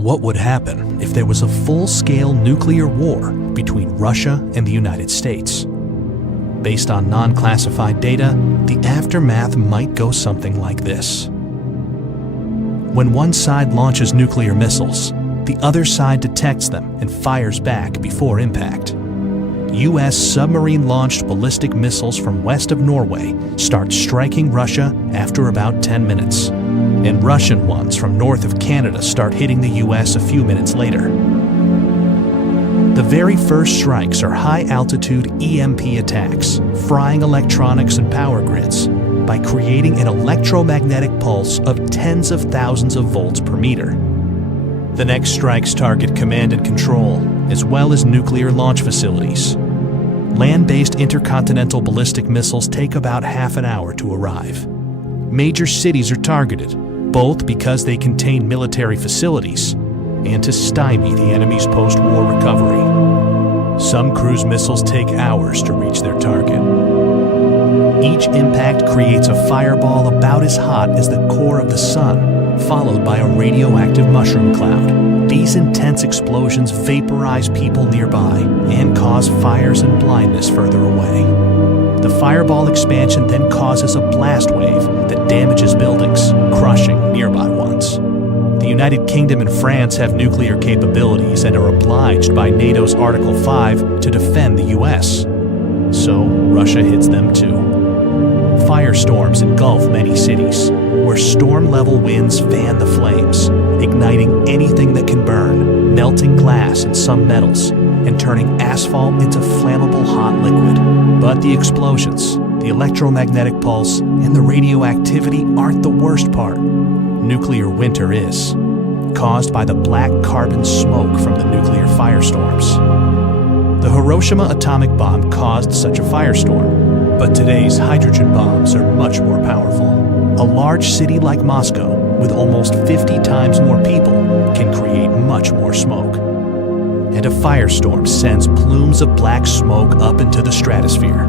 What would happen if there was a full-scale nuclear war between Russia and the United States? Based on non-classified data, the aftermath might go something like this. When one side launches nuclear missiles, the other side detects them and fires back before impact. U.S. submarine-launched ballistic missiles from west of Norway start striking Russia after about 10 minutes, and Russian ones from north of Canada start hitting the U.S. a few minutes later. The very first strikes are high-altitude EMP attacks, frying electronics and power grids by creating an electromagnetic pulse of tens of thousands of volts per meter. The next strikes target command and control, as well as nuclear launch facilities. Land-based intercontinental ballistic missiles take about half an hour to arrive. Major cities are targeted, both because they contain military facilities and to stymie the enemy's post-war recovery. Some cruise missiles take hours to reach their target. Each impact creates a fireball about as hot as the core of the sun, followed by a radioactive mushroom cloud. These intense explosions vaporize people nearby and cause fires and blindness further away. The fireball expansion then causes a blast wave that damages buildings, crushing nearby ones. The United Kingdom and France have nuclear capabilities and are obliged by NATO's Article 5 to defend the US. So Russia hits them too. Firestorms engulf many cities, where storm-level winds fan the flames, igniting anything that can burn, melting glass and some metals, and turning asphalt into flammable hot liquid. But the explosions, the electromagnetic pulse, and the radioactivity aren't the worst part. Nuclear winter is, caused by the black carbon smoke from the nuclear firestorms. The Hiroshima atomic bomb caused such a firestorm, but today's hydrogen bombs are much more powerful. A large city like Moscow, with almost 50 times more people, can create much more smoke. And a firestorm sends plumes of black smoke up into the stratosphere,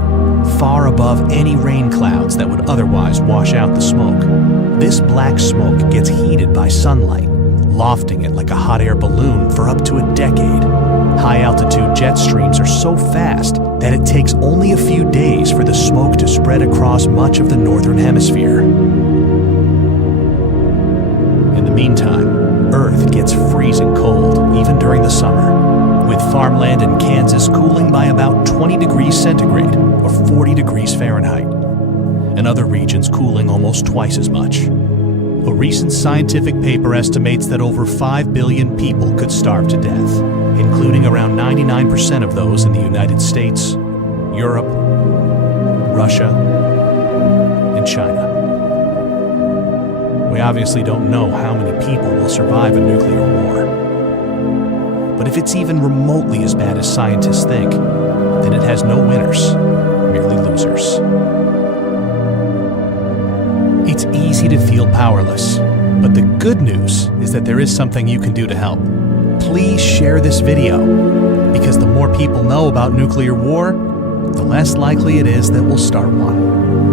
far above any rain clouds that would otherwise wash out the smoke. This black smoke gets heated by sunlight, lofting it like a hot air balloon for up to a decade. High-altitude jet streams are so fast that it takes only a few days for the smoke to spread across much of the northern hemisphere. In the meantime, Earth gets freezing cold, even during the summer, with farmland in Kansas cooling by about 20 degrees centigrade or 40 degrees Fahrenheit, and other regions cooling almost twice as much. A recent scientific paper estimates that over 5 billion people could starve to death, including around 99% of those in the United States, Europe, Russia, and China. We obviously don't know how many people will survive a nuclear war. But if it's even remotely as bad as scientists think, then it has no winners, merely losers. It's easy to feel powerless, but the good news is that there is something you can do to help. Please share this video, because the more people know about nuclear war, the less likely it is that we'll start one.